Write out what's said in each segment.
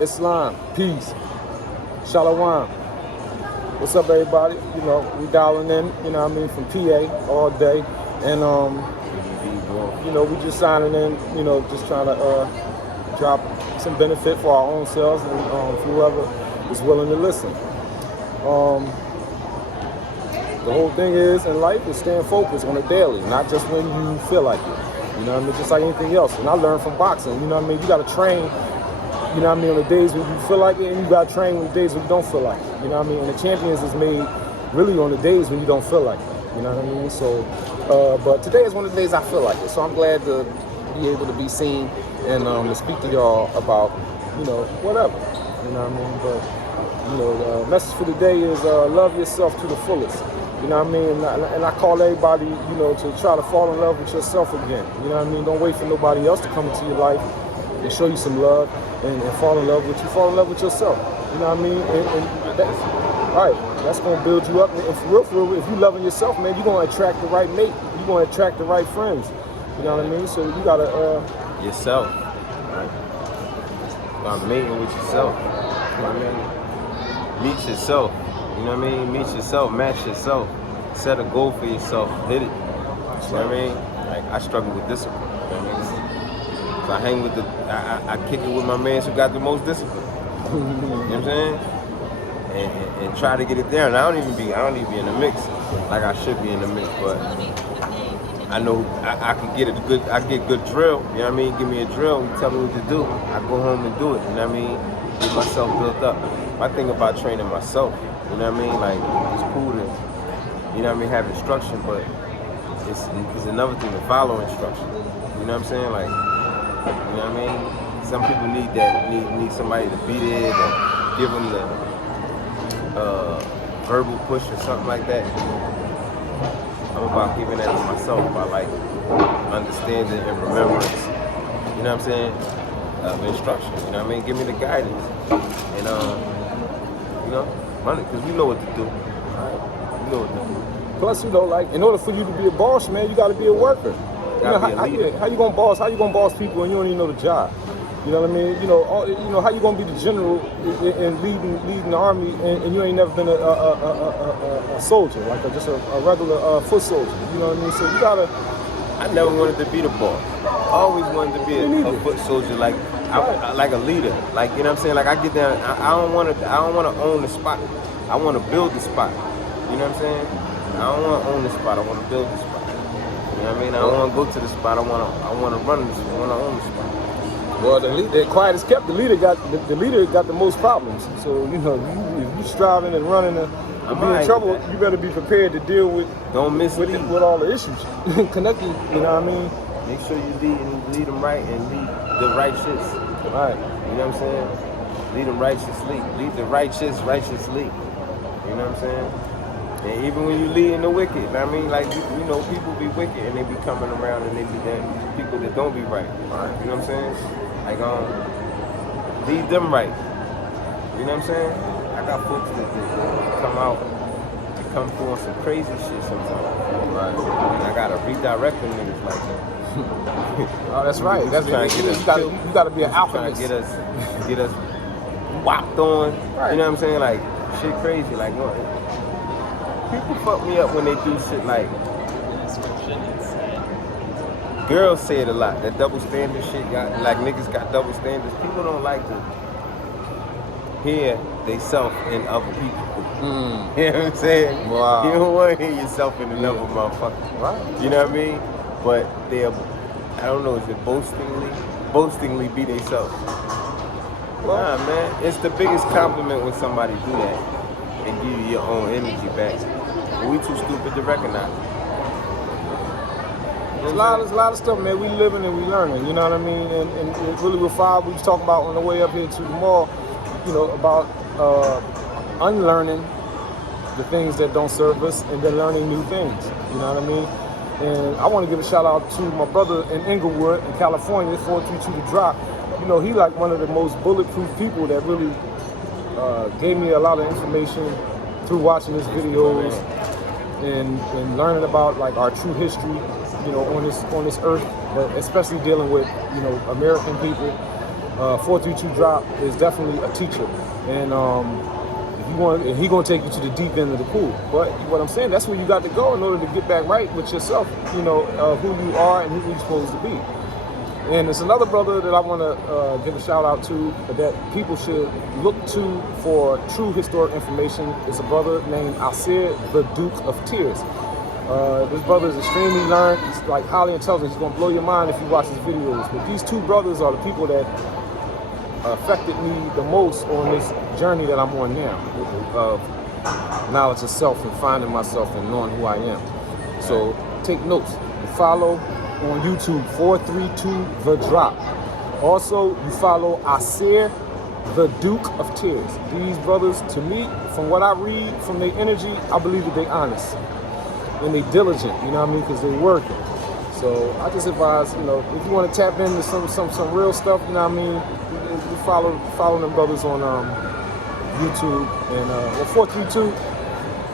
Islam, peace, shalom. What's up, everybody? You know, we dialing in, you know what I mean, from PA all day. And, you know, we just signing in, you know, just trying to drop some benefit for our own selves and for whoever is willing to listen. The whole thing is in life is staying focused on a daily, not just when you feel like it. You know what I mean? Just like anything else. And I learned from boxing, you know what I mean? You got to train, you know what I mean, on the days when you feel like it, and you got to train on the days when you don't feel like it. You know what I mean? And the champions is made really on the days when you don't feel like it. You know what I mean? So, but today is one of the days I feel like it. So I'm glad to be able to be seen and to speak to y'all about, you know, whatever. You know what I mean? But, you know, the message for today is love yourself to the fullest. You know what I mean? And I call everybody, you know, to try to fall in love with yourself again. You know what I mean? Don't wait for nobody else to come into your life and show you some love and fall in love with you. Fall in love with yourself. You know what I mean? And that's, right, that's going to build you up. And for real, if you loving yourself, man, you're going to attract the right mate. You're going to attract the right friends. You know what I mean? So you got to... yourself. Right? About mating with yourself. You know what I mean? Meet yourself. You know what I mean? Meet yourself, match yourself, set a goal for yourself, hit it. You know what I mean? Like, I struggle with discipline. You know what I mean? So I hang with I kick it with my man who got the most discipline. You know what I'm saying? And try to get it down. I don't even be in the mix like I should be in the mix, but I know I can get I get good drill. You know what I mean? Give me a drill, you tell me what to do. I go home and do it. You know what I mean? Get myself built up. My thing about training myself. You know what I mean? Like, it's cool to, you know what I mean, have instruction, but it's another thing to follow instruction. You know what I'm saying? Like, you know what I mean? Some people need that, need somebody to be there, to give them the verbal push or something like that. I'm about giving that to myself by, like, understanding and remembrance, you know what I'm saying, of instruction. You know what I mean? Give me the guidance. And, you know, run it, because we know what to do. Right? We know what to do. Plus, you know, like, in order for you to be a boss, man, you got to be a worker. You know, how you gonna boss? How you gonna boss people and you don't even know the job? You know what I mean? You know, how you gonna be the general and leading the army and you ain't never been a soldier, like just a regular foot soldier? You know what I mean? So you gotta. I never wanted to be the boss. I always wanted to be a foot soldier, like. Like a leader, like, you know what I'm saying? Like, I get down, I don't want to own the spot. I want to build the spot. You know what I'm saying? I don't want to own the spot. I want to build the spot. You know what I mean? I don't want to go to the spot. I want to run the spot. I want to own the spot. Well, the quiet is kept. The leader got the most problems. So, you know, if you striving and running to be in trouble, you better be prepared to deal with. Don't miss with all the issues connected. You know what I mean? Make sure you lead them right and lead the righteous. Right. You know what I'm saying? Lead them righteously. Lead the righteously. You know what I'm saying? And even when you lead in the wicked, I mean, like, you know, people be wicked and they be coming around and they be them people that don't be right. Right. You know what I'm saying? Like, lead them right. You know what I'm saying? I got folks that come out and come through on some crazy shit sometimes. Right. And I gotta redirect them niggas like that. Oh, that's right. That's trying to get us. You got to be an alchemist. Get us whopped on. Right. You know what I'm saying? Like, shit crazy. Like, what? People fuck me up when they do shit like. Girls say it a lot. That double standard shit. Like, niggas got double standards. People don't like to hear they self in other people. You know what I'm saying? Wow. You don't want to hear yourself in another motherfucker. Right. You know what I mean? But they're, I don't know, is it boastingly be themselves? Nah, man, it's the biggest compliment when somebody do that and give you your own energy back. But we too stupid to recognize it. There's a lot of stuff, man. We living and we learning, you know what I mean? And really with Five, we was talking about on the way up here to the mall, you know, about unlearning the things that don't serve us and then learning new things, you know what I mean? And I want to give a shout out to my brother in Inglewood, in California, 432 The Drop. You know, he like one of the most bulletproof people that really gave me a lot of information through watching his videos and learning about like our true history, you know, on this earth, but especially dealing with, you know, American people. 432 Drop is definitely a teacher, and if you want, he gonna take you to the deep end of the pool. But what I'm saying, that's where you got to go in order to get back right with yourself. You know, who you are and who you're supposed to be. And there's another brother that I want to give a shout out to that people should look to for true historic information. It's a brother named Asir, the Duke of Tears. This brother is extremely learned. He's like highly intelligent. He's gonna blow your mind if you watch his videos. But these two brothers are the people that affected me the most on this journey that I'm on now of knowledge of self and finding myself and knowing who I am. So take notes. Follow on YouTube 432 The Drop. Also, you follow Asir, the Duke of Tears. These brothers, to me, from what I read, from their energy, I believe that they're honest and they diligent. You know what I mean? Because they're working. So I just advise, you know, if you want to tap into some real stuff, you know what I mean, you follow them brothers on YouTube and 432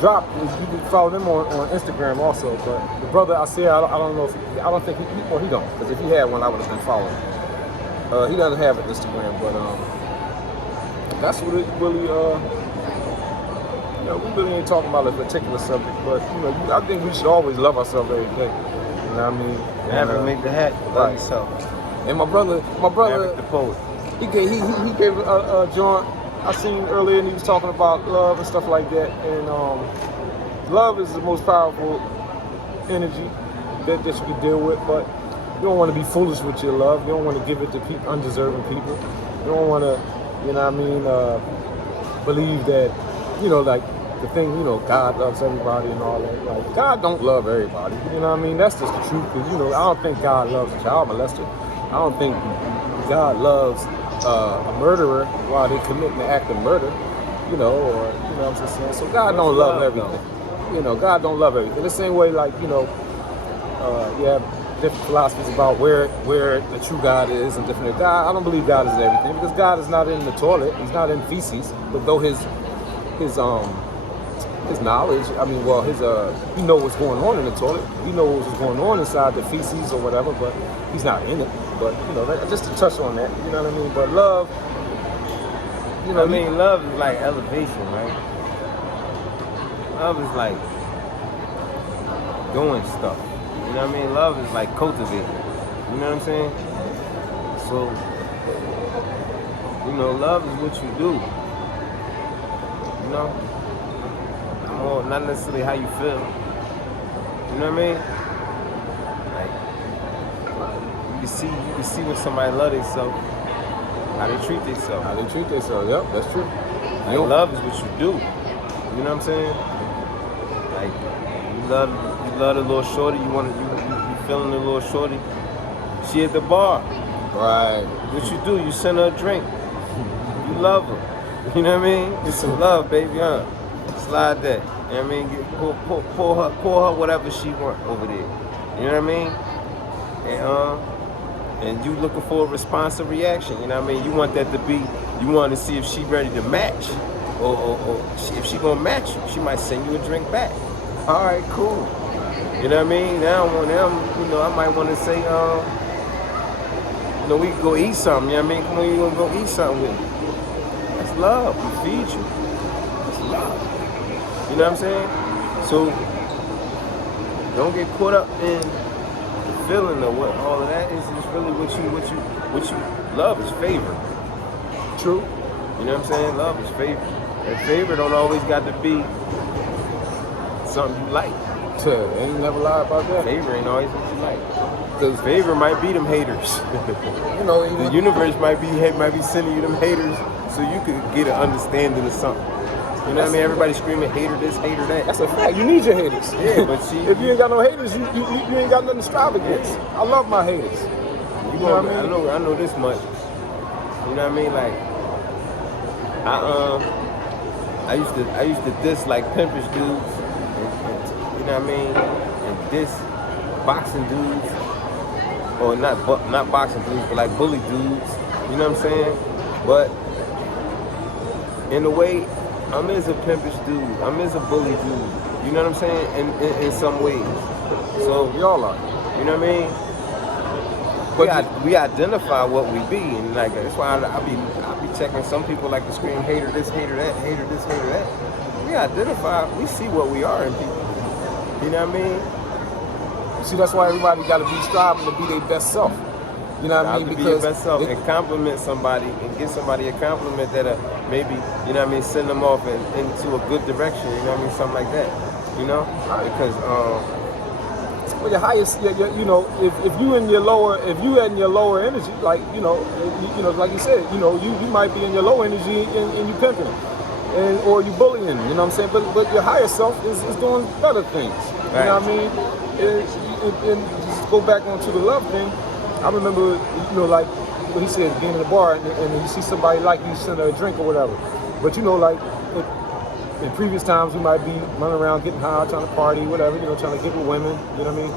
Drop. You can follow them on Instagram also. But the brother I say, I don't know if I don't think he don't, because if he had one, I would have been following. He doesn't have an Instagram, but that's what it really. You know, we really ain't talking about a particular subject, but you know, I think we should always love ourselves every day. You know what I mean? Never make the hat. Love yourself. And my brother, the poet. he gave a joint I seen earlier, and he was talking about love and stuff like that. And love is the most powerful energy that you can deal with, but you don't want to be foolish with your love. You don't want to give it to undeserving people. You don't want to, you know what I mean, believe that, you know, like the thing, you know, God loves everybody and all that. Like, God don't love everybody. You know what I mean? That's just the truth. Because, you know, I don't think God loves a child molester. I don't think God loves a murderer while they're committing the act of murder. You know, or, you know what I'm saying? So God don't love everything. You know, God don't love everything. The same way, like, you know, you have different philosophies about where the true God is and different. God, I don't believe God is everything, because God is not in the toilet. He's not in feces. But though his knowledge, I mean, well, he know what's going on in the toilet. He knows what's going on inside the feces or whatever, but he's not in it. But, you know, just to touch on that, you know what I mean? But love, you know, I mean, love is like elevation, right? Love is like doing stuff. You know what I mean? Love is like cultivating. You know what I'm saying? So, you know, love is what you do. You know? Or not necessarily how you feel. You know what I mean? Like, you can see when somebody love themselves, how they treat themselves. How they treat themselves, yep, that's true. Like, love is what you do. You know what I'm saying? Like, you love the little shorty, you feeling the little shorty. She at the bar. Right. What you do, you send her a drink. You love her. You know what I mean? It's some love, baby, huh? Slide that. You know what I mean? Pour her whatever she want over there. You know what I mean? And you looking for a responsive reaction. You know what I mean? You want that to be, you want to see if she ready to match. Or if she gonna match you, she might send you a drink back. All right, cool. You know what I mean? Now, you know, I might want to say, you know, we can go eat something. You know what I mean? Come on, you gonna go eat something with me. That's love. We feed you. That's love. You know what I'm saying? So don't get caught up in the feeling of what all of that is. It's really what you love is favor. True. You know what I'm saying? Love is favor. And favor don't always got to be something you like. Ain't never lie about that. Favor ain't always what you like. Because favor might be them haters. You know, the universe might be sending you them haters so you could get an understanding of something. You know what I mean? Everybody screaming hater this, hater that. That's a fact. You need your haters. Yeah, but see, if you ain't got no haters, you ain't got nothing to strive against. I love my haters. You know what I mean? I know this much. You know what I mean? Like, I used to diss like pimpish dudes, and you know what I mean? And diss boxing dudes, or not boxing dudes, but like bully dudes. You know what I'm saying? But in a way, I'm as a pimpish dude. I'm as a bully dude. You know what I'm saying? In some ways. So we all are. You know what I mean? we identify what we be, and like that's why I be checking. Some people like to scream hater this, hater that, hater this, hater that. We identify, we see what we are in people. You know what I mean? See, that's why everybody got to be striving to be their best self. You know what I mean? Be your best self and compliment somebody and give somebody a compliment that maybe, you know what I mean, send them off into a good direction. You know what I mean? Something like that. You know, because well, your highest, you know, if you in your lower, energy, like you know, like you said, you know, you might be in your low energy and you pimping, or you bullying, you know what I'm saying? But your higher self is doing better things. You know what I mean? And just go back onto the love thing. I remember, you know, like what he said, being in the bar and you see somebody like you send her a drink or whatever. But you know, like in previous times, you might be running around getting high, trying to party, whatever, you know, trying to get with women, you know what I mean?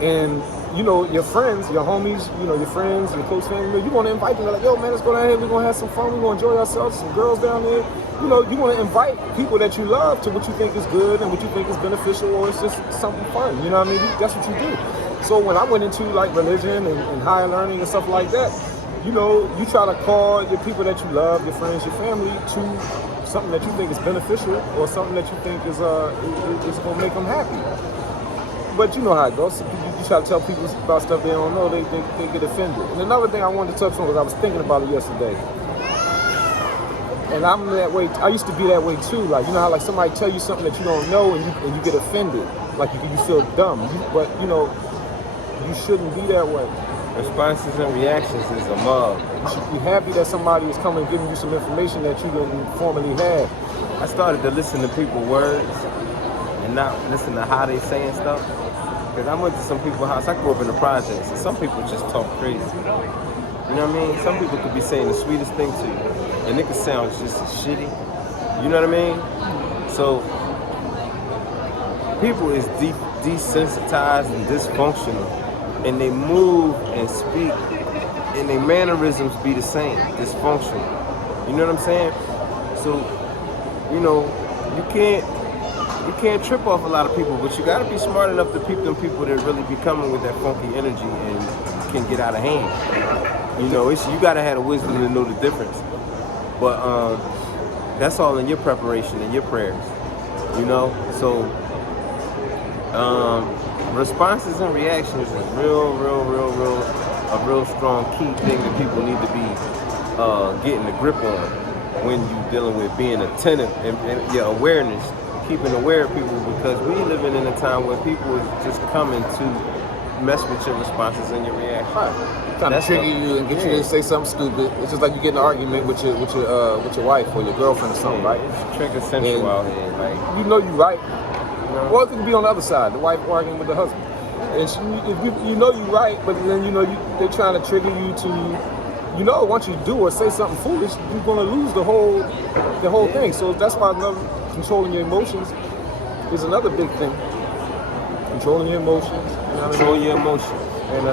And, you know, your friends, your homies, you know, your friends, your close family, you want to invite them. They're like, yo, man, let's go down here. We're going to have some fun. We're going to enjoy ourselves. Some girls down there. You know, you want to invite people that you love to what you think is good and what you think is beneficial, or it's just something fun. You know what I mean? That's what you do. So when I went into, like, religion and higher learning and stuff like that, you know, you try to call your people that you love, your friends, your family, to something that you think is beneficial or something that you think is going to make them happy. But you know how it goes. You try to tell people about stuff they don't know, they get offended. And another thing I wanted to touch on was I was thinking about it yesterday. And I'm that way. I used to be that way too. Like, you know how like somebody tell you something that you don't know and you get offended. Like you feel dumb. But you know, you shouldn't be that way. Responses and reactions is a mug. You should be happy that somebody is coming and giving you some information that you didn't formerly have. I started to listen to people's words and not listen to how they saying stuff. Because I went to some people's house. I grew up in the projects, and some people just talk crazy. You know what I mean? Some people could be saying the sweetest thing to you, and it could sound just as shitty. You know what I mean? So people is desensitized and dysfunctional, and they move and speak, and their mannerisms be the same, dysfunctional. You know what I'm saying? So, you know, you can't trip off a lot of people, but you gotta be smart enough to peep them people that really be coming with that funky energy and can get out of hand. You know, you gotta have the wisdom to know the difference. But that's all in your preparation and your prayers. You know, so responses and reactions is a real strong key thing that people need to be getting a grip on when you're dealing with being attentive and your awareness, keeping aware of people, because we living in a time where people is just coming to mess with your responses and your reactions. Trying to trigger you and get you to say something stupid. It's just like you get in an argument with your wife or your girlfriend or something, right? It's trigger central out here. Like, you know you're right. Or it could be on the other side, the wife arguing with the husband. And if you know you're right, but then you know they're trying to trigger you to, you know, once you do or say something foolish, you're gonna lose the whole thing. So that's why controlling your emotions is another big thing. Controlling your emotions. Control your emotions. And